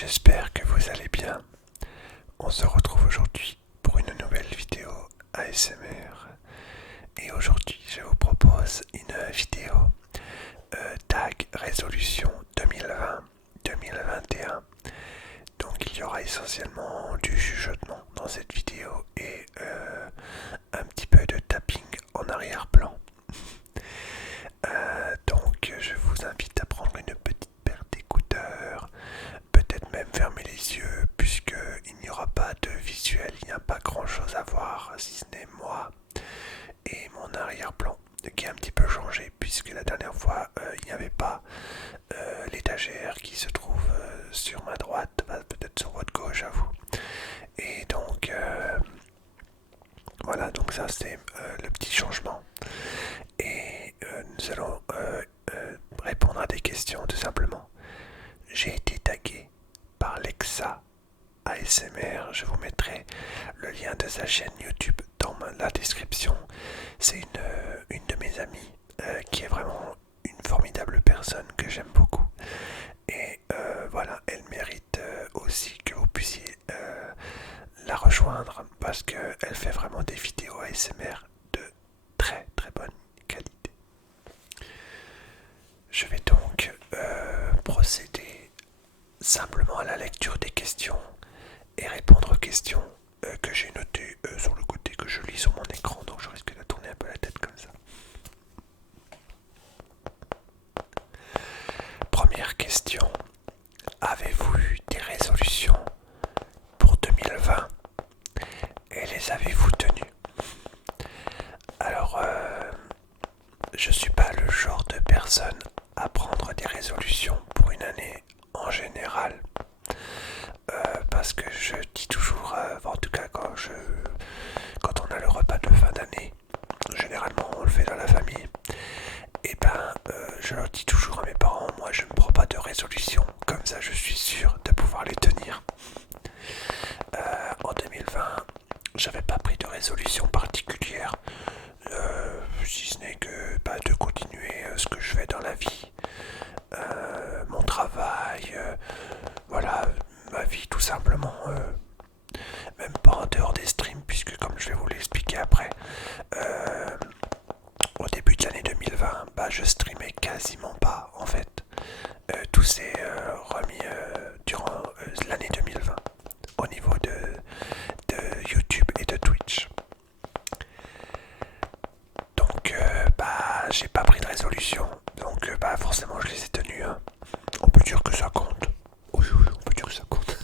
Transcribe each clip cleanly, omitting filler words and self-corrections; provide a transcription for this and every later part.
J'espère que vous allez bien. On se retrouve aujourd'hui pour une nouvelle vidéo ASMR. Et aujourd'hui, je vous propose une vidéo tag résolution 2020-2021. Donc il y aura essentiellement du chuchotement dans cette vidéo et un petit peu de tapping en arrière-plan. Donc je vous invite à prendre une petite paire d'écouteurs, peut-être même fermer les yeux puisqu'il n'y aura pas de visuel, il n'y a pas grand chose à voir si ce n'est moi et mon arrière-plan qui a un petit peu changé puisque la dernière fois il n'y avait pas l'étagère qui se trouve sur ma droite, peut-être sur votre gauche à vous. Et donc voilà, donc ça c'est le petit changement. Et nous allons répondre à des questions tout simplement. J'ai été tagué par Lexa ASMR, je vous mettrai le lien de sa chaîne YouTube dans la description. C'est une de mes amies qui est vraiment une formidable personne que j'aime beaucoup. Et voilà, elle mérite aussi que vous puissiez la rejoindre parce qu'elle fait vraiment des vidéos ASMR de très très bonne qualité. Je vais donc procéder simplement à la lecture des questions et répondre aux questions que j'ai notées sur le côté que je lis sur mon écran, donc je risque de tourner un peu la tête comme ça. Première question. Avez-vous eu des résolutions pour 2020 et les avez-vous tenues? Alors, je suis pas le genre de personne à prendre des résolutions pour une année en général. Parce que je dis toujours, en tout cas quand on a le repas de fin d'année, généralement on le fait dans la famille, et ben je leur dis toujours à mes parents, moi je ne prends pas de résolution, comme ça je suis sûr de pouvoir les tenir. En 2020, j'avais pas pris de résolution particulière, si ce n'est que de continuer ce que je fais dans la vie, mon travail, voilà, ma vie tout simplement, même pas en dehors des streams, puisque comme je vais vous l'expliquer après, au début de l'année 2020, je streamais quasiment pas en fait. Tout s'est remis durant l'année 2020 au niveau de YouTube et de Twitch. Donc j'ai pas pris de résolution, donc forcément je les ai tenues, hein. On peut dire que ça compte. Oui, oui, on peut dire que ça compte.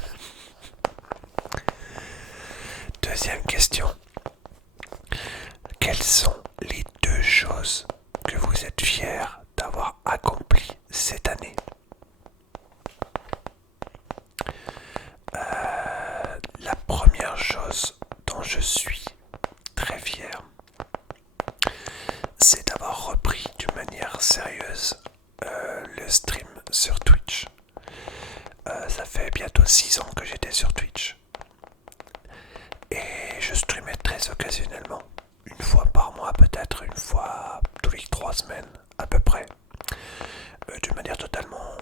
Deuxième question. Quelles sont les deux choses que vous êtes fiers d'avoir accomplies cette année? La première chose dont je suis très fier, c'est d'avoir repris d'une manière sérieuse le stream sur Twitch. Ça fait bientôt 6 ans que j'étais sur Twitch. Et je streamais très occasionnellement. Une fois par mois peut-être, une fois tous les 3 semaines à peu près. D'une manière totalement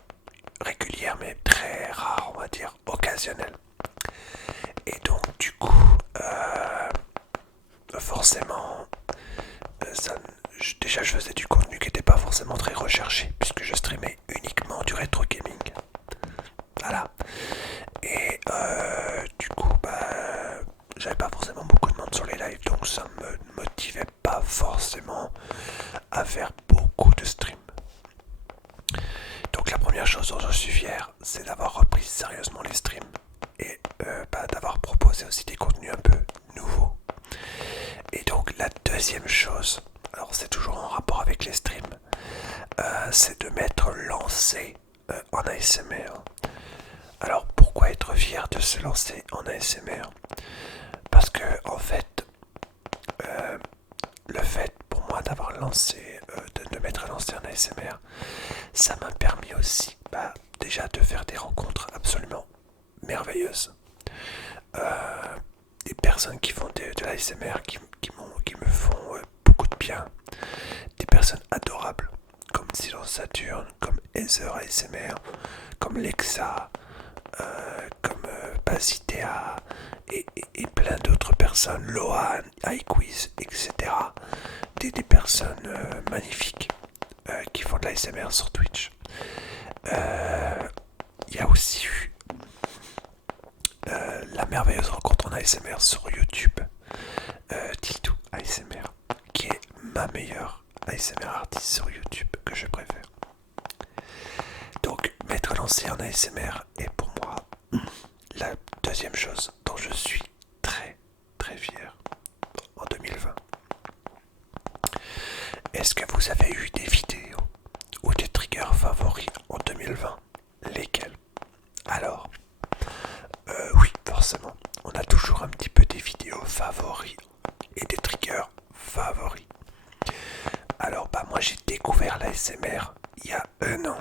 régulière mais très rare, on va dire, occasionnelle. Et donc du coup, forcément, déjà je faisais du contenu qui n'était pas forcément très recherché puisque je streamais uniquement du rétro gaming. Voilà. Et du coup, j'avais pas forcément beaucoup de monde sur les lives, donc ça me motivait pas forcément à faire beaucoup de streams. Donc la première chose dont je suis fier, c'est d'avoir repris sérieusement les streams et d'avoir proposé aussi des contenus un peu nouveaux. Et donc la deuxième chose, alors c'est toujours en rapport avec les streams, c'est de m'être lancé en ASMR. Alors pourquoi être fier de se lancer en ASMR? Parce que en fait, le fait pour moi d'avoir lancé, de m'être lancé en ASMR, ça m'a permis aussi déjà de faire des rencontres absolument merveilleuses. Des personnes qui font de l'ASMR qui me font beaucoup de bien. Des personnes adorables comme Silence Saturne, comme Heather ASMR, comme Lexa, comme Basidea et plein d'autres personnes, Lohan, iQuiz, etc. Des personnes magnifiques qui font de l'ASMR sur Twitch. Il y a aussi eu la merveilleuse rencontre en ASMR sur YouTube, Tiltou ASMR, qui est ma meilleure ASMR artiste sur YouTube que je préfère. Donc, m'être lancé en ASMR est pour moi la deuxième chose dont je suis très très fier en 2020. Est-ce que vous avez eu des vidéos ou des triggers favoris en 2020? Lesquels? Alors, oui, forcément, on a toujours un petit peu des vidéos favoris et des triggers favoris. Alors, moi j'ai découvert l'ASMR il y a un an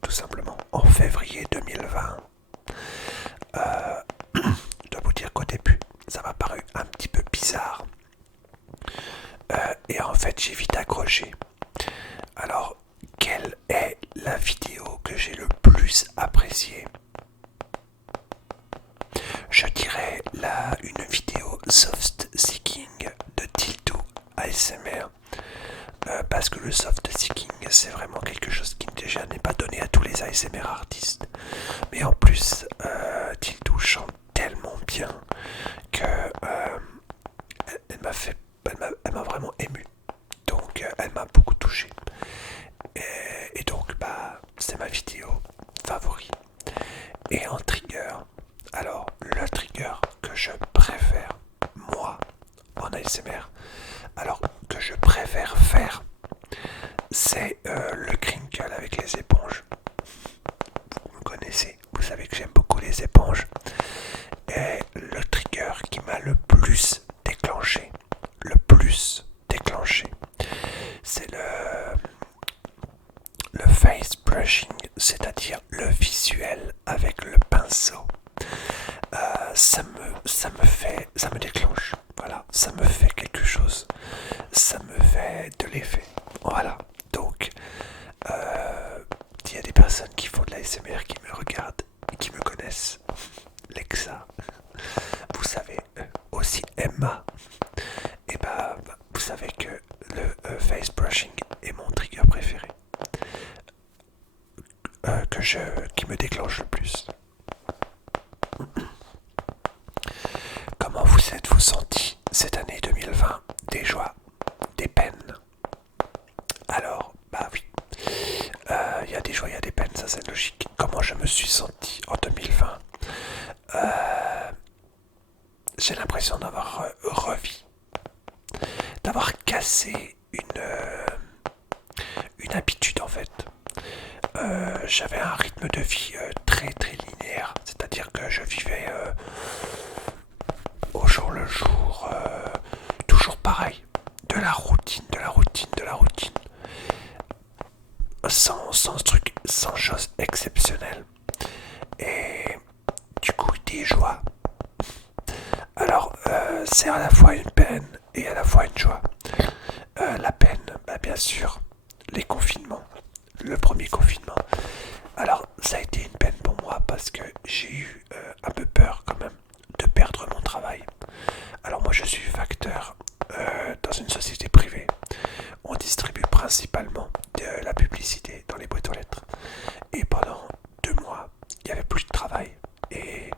tout simplement, en février 2020. Je dois vous dire qu'au début, ça m'a paru un petit peu bizarre. Et en fait, j'ai vite accroché. Alors, quelle est la vidéo que j'ai le plus appréciée? Je dirais une vidéo soft seeking de Tiltou ASMR. Parce que le soft seeking, c'est vraiment quelque chose qui déjà n'est pas donné à tous les ASMR artistes. Mais en plus, Tiltou chante tellement bien que elle m'a vraiment ému. Donc elle m'a beaucoup touché. Et donc c'est ma vidéo favorite. Et en trigger, alors le trigger que je préfère, moi, en ASMR, alors que je préfère faire, c'est le crinkle avec les éponges. Vous me connaissez, vous savez que j'aime beaucoup les éponges. Et le trigger qui m'a le plus déclenché, c'est le face brushing, c'est-à-dire le visuel avec le pinceau. Ça me déclenche, voilà, ça me fait quelque chose, ça me fait de l'effet, voilà. Donc, il y a des personnes qui font de la l'ASMR qui me regardent et qui me connaissent, Lexa, vous savez, aussi Emma, et vous savez que le face brushing est mon trigger préféré, qui me déclenche le plus. Comment vous êtes-vous senti cette année 2020? Des joies, des peines? Alors, oui, il y a des joies, il y a des peines, ça c'est logique. Comment je me suis senti en 2020? J'ai l'impression d'avoir d'avoir cassé une habitude en fait. J'avais un rythme de vie très très linéaire, c'est-à-dire que je vivais au jour le jour, toujours pareil, de la routine, sans truc, sans chose exceptionnelle. Et du coup, des joies. Alors, c'est à la fois une peine et à la fois une joie. La peine, bien sûr, les confinements, le premier confinement. Alors, ça a été une peine pour moi parce que j'ai eu un peu peur quand même de perdre mon travail. Alors moi, je suis facteur dans une société privée. On distribue principalement de la publicité dans les boîtes aux lettres. Et pendant 2 mois, il n'y avait plus de travail. Et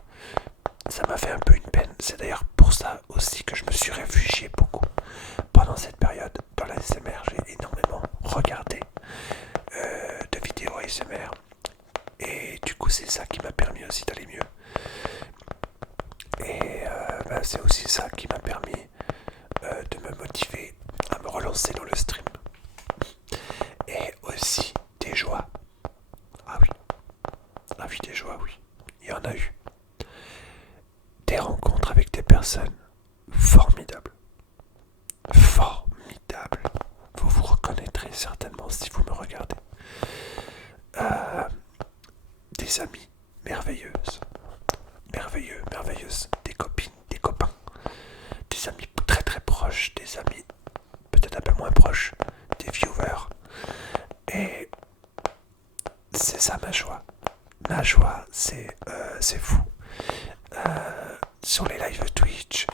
ça m'a fait un peu une peine. C'est d'ailleurs pour ça aussi que je me suis réfugié beaucoup pendant cette période dans la ASMR. J'ai énormément regardé de vidéos ASMR. Et du coup, c'est ça qui m'a permis aussi d'aller mieux. Et c'est aussi ça qui m'a permis de me motiver à me relancer dans le stream. Et aussi des joies. Ah oui, des joies, oui. Il y en a eu. Des rencontres avec des personnes formidables. Vous vous reconnaîtrez certainement si vous me regardez. Des amies merveilleuses. Merveilleuses. Des copines, des copains. Des amis très très proches. Des amis peut-être un peu moins proches. Des viewers. Et c'est ça ma joie. ma joie, c'est vous. Sur les lives Twitch,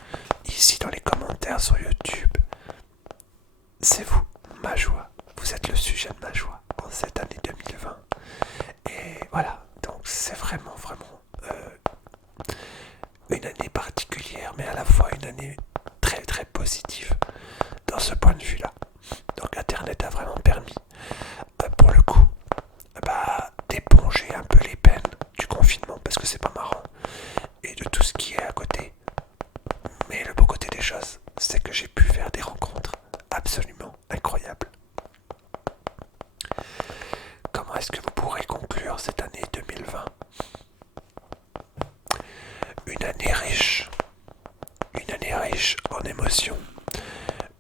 ici dans les commentaires sur YouTube, c'est vous, ma joie. Vous êtes le sujet de ma joie en cette année 2020. Et voilà, donc c'est vraiment, vraiment une année particulière, mais à la fois une année très, très positive dans ce point de vue-là. Donc Internet a vraiment permis, pour le coup, d'éponger un peu les peines du confinement, parce que c'est pas marrant, et de tout ce qui est à côté. Mais le beau côté des choses, c'est que j'ai pu faire des rencontres absolument incroyables. Comment est-ce que vous pourrez conclure cette année 2020? Une année riche en émotions,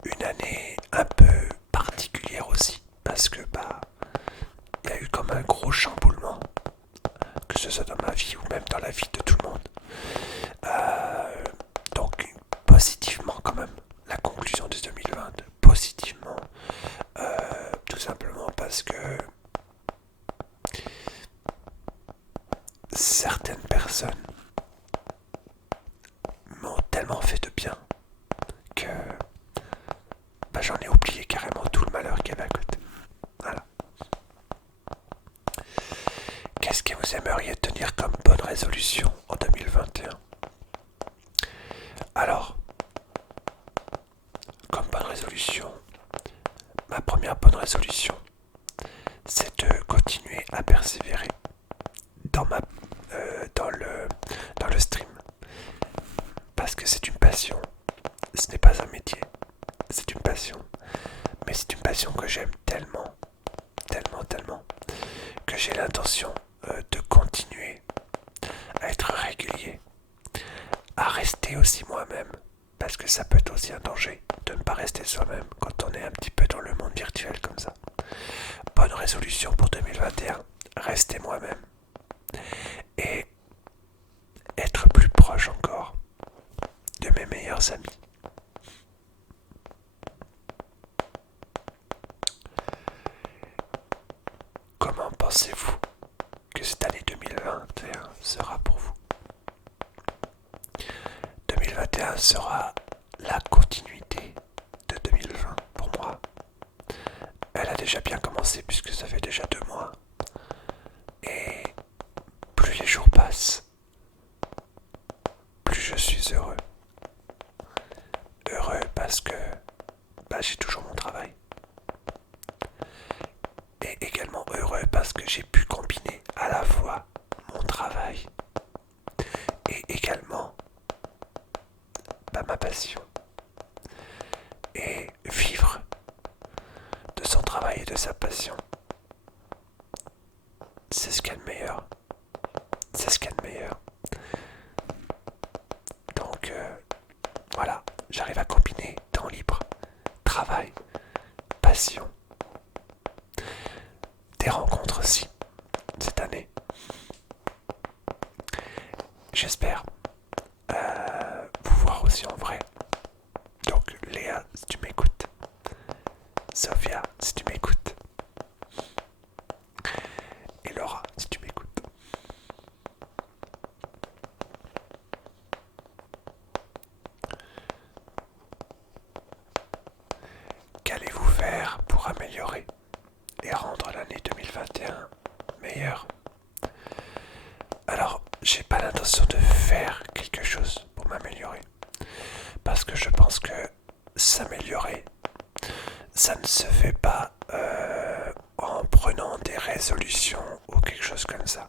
une année un peu particulière aussi, parce que il y a eu comme un gros chamboulement, que ce soit dans ma vie ou même dans la vie de tout le monde. Donc positivement quand même, la conclusion de 2020, positivement, tout simplement parce que certaines personnes m'ont tellement fait de bien que j'en ai oublié carrément tout le malheur qu'il y avait à côté. Voilà. Qu'est-ce que vous aimeriez tenir comme bonne résolution en 2021? Alors, comme bonne résolution, ma première bonne résolution, c'est de continuer à persévérer dans dans le stream. Parce que c'est une passion. Ce n'est pas un métier. C'est une passion. Mais c'est une passion que j'aime tellement, tellement, tellement, que j'ai l'intention de continuer à être régulier, à rester aussi moi-même. Parce que ça peut être aussi un danger de ne pas rester soi-même quand on est un petit peu dans le monde virtuel comme ça. Bonne résolution pour 2021, rester moi-même. Et être plus proche encore de mes meilleurs amis. Comment pensez-vous que cette année 2021 sera pour vous? 2021 sera la continuité de 2020 pour moi. Elle a déjà bien commencé puisque ça fait déjà 2 mois. Et plus les jours passent, plus je suis heureux. Heureux parce que j'ai toujours mon travail. Et également heureux parce que j'ai pu combiner à la fois mon travail et également ma passion. Et vivre de son travail et de sa passion, c'est ce qu'il y a de meilleur. C'est ce qu'il y a de meilleur. Donc voilà, j'arrive à combiner temps libre, travail, passion, des rencontres aussi cette année. J'espère vous voir aussi en vrai. Donc Léa, si tu m'écoutes, Sophia, si tu m'écoutes, et Laura, si tu m'écoutes. Qu'allez-vous faire pour améliorer et rendre l'année 2021 meilleure? Alors, j'ai pas l'intention de faire quelque chose pour m'améliorer. Parce que je pense que s'améliorer, ça ne se fait pas en prenant des résolutions ou quelque chose comme ça.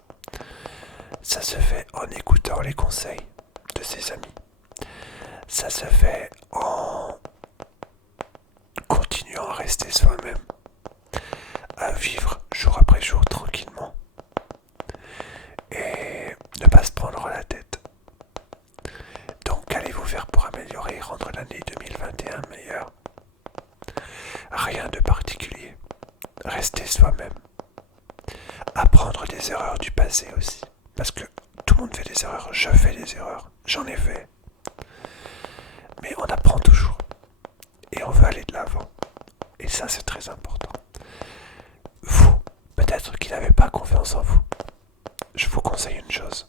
Ça se fait en écoutant les conseils de ses amis. Ça se fait en continuant à rester soi-même, à vivre jour après jour tranquillement et ne pas se prendre la tête. Donc qu'allez-vous faire pour améliorer et rendre l'année 2021 meilleure? Rien de particulier. Rester soi-même. Apprendre des erreurs du passé aussi. Parce que tout le monde fait des erreurs. Je fais des erreurs. J'en ai fait. Mais on apprend toujours. Et on veut aller de l'avant. Et ça, c'est très important. Vous, peut-être qu'il n'avez pas confiance en vous. je vous conseille une chose.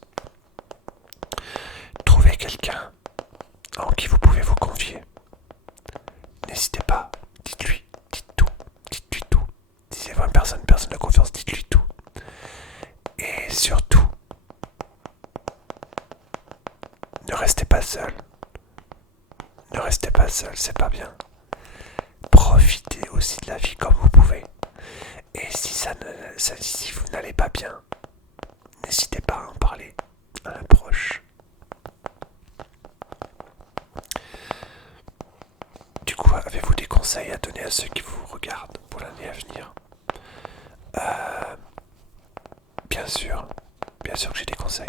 Trouvez quelqu'un en qui vous pouvez vous confier. N'hésitez pas, dites-lui, dites-lui tout. Si c'est une personne de confiance, dites-lui tout. Et surtout, ne restez pas seul. Ne restez pas seul, c'est pas bien. Profitez aussi de la vie comme vous pouvez. Et si vous n'allez pas bien, n'hésitez pas à en parler à un proche. Du coup, avez-vous des conseils à donner à ceux qui vous regardent pour l'année à venir? Bien sûr que j'ai des conseils.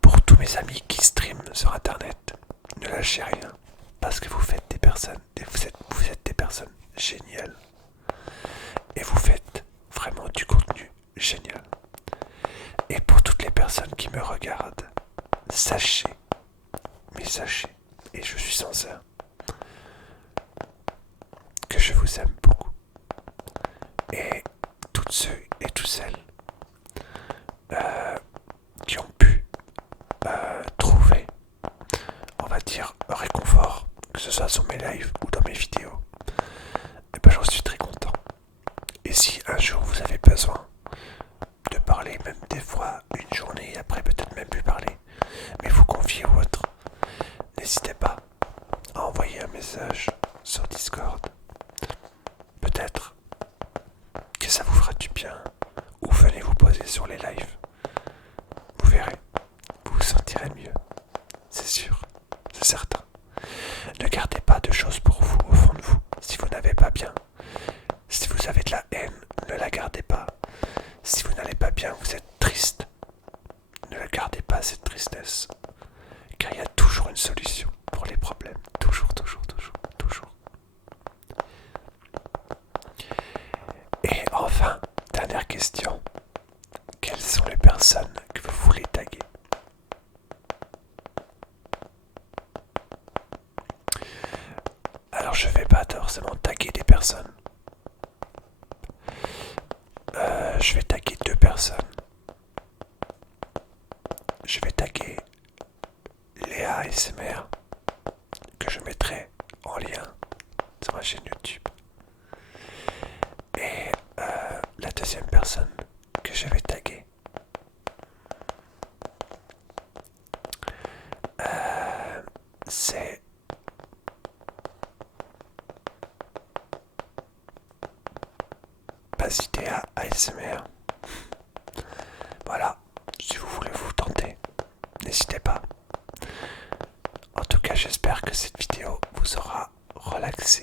Pour tous mes amis qui streament sur internet, ne lâchez rien, parce que vous êtes des personnes géniales. Et vous faites vraiment du contenu génial. Et pour toutes les personnes qui me regardent, sachez, et je suis sincère, que je vous aime beaucoup. Et toutes ceux et toutes celles qui ont pu trouver, on va dire, réconfort, que ce soit sur mes lives ou dans mes vidéos, et ben j'en suis très content. Et si un jour vous avez besoin de parler, même des fois une journée, après peut-être même plus parler, mais vous confier ou autre, n'hésitez pas à envoyer un message sur Discord. Peut-être que ça vous fera du bien, ou venez vous poser sur les lives. Vous verrez, vous vous sentirez mieux, c'est sûr, c'est certain. Ne gardez pas de choses pour vous au fond de vous si vous n'avez pas bien. Si vous avez de la haine, ne la gardez pas. Si vous n'allez pas bien, vous êtes triste, ne la gardez pas cette tristesse. Car il y a toujours une solution pour les problèmes. Toujours. Et enfin, dernière question. Quelles sont les personnes que vous voulez taguer? Alors je vais pas forcément taguer des personnes. Je vais taguer 2 personnes. Je vais taguer Léa ASMR, que je mettrai en lien sur ma chaîne YouTube. Et la deuxième personne que je vais taguer, c'est Basidea ASMR. Voilà, si vous voulez vous tenter, n'hésitez pas. En tout cas, j'espère que cette vidéo vous aura relaxé